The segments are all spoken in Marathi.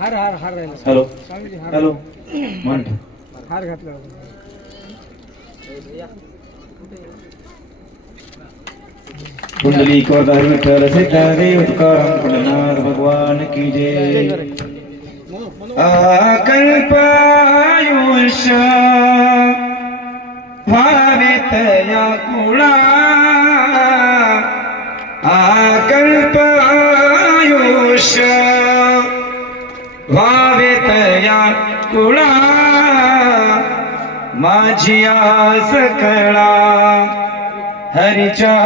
हर हर हर राहिला हेलो स्वामीजी हार हॅलो म्हण हार कुंडली को दारू विठ्ठल सिद्धादेव तुकाराम कुंडनाथ भगवान की जय आकल्प आयुष भावित या कुला आकल्प आयुष या कुळा माझी आस कळा हरिच्या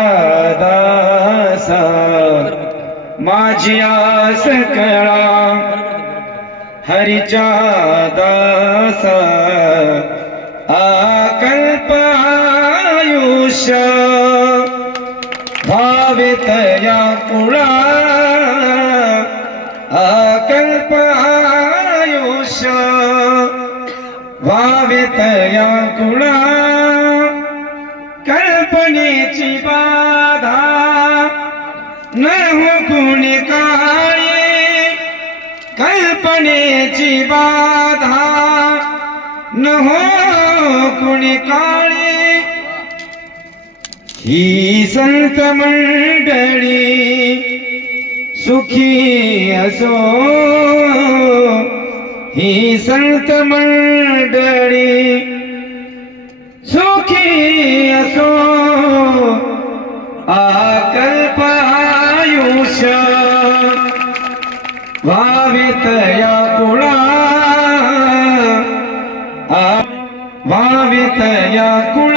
दासा माझी आस कळा हरिच्या दासा आकल्प आयुष्य भावेतया कुळा अकल्प वावेत या कुणा कल्पनेची बाधा न कुणी काळे कल्पनेची बाधा न हो कुणी काळे ही संत मंडळी सुखी असो ही संत मंडळी सुखी असो आकल्प आयुष वावितया कुळा या कु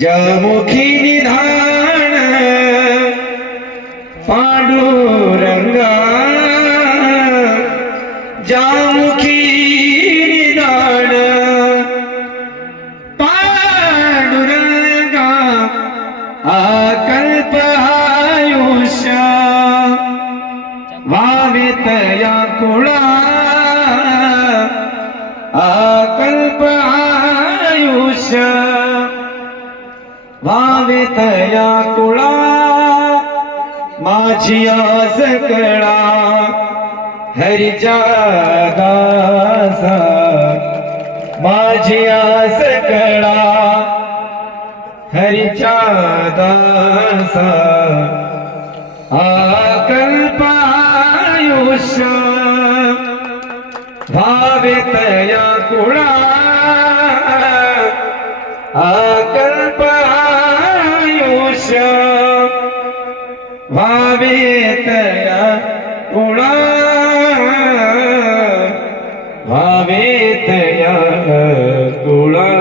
जमुखी निधान पांडुरंगा जामुखी निधान पांडुरंगा अकल्प आयुष्या वावितया कुळा आकल्प आयुष वावेतया कुळा माझी आस कळा हरिच्या दासा माझी आस कळा हरिच्या दासा आयुष्य भावेतया कुळा भावेतया पुणा भावेतया कुळा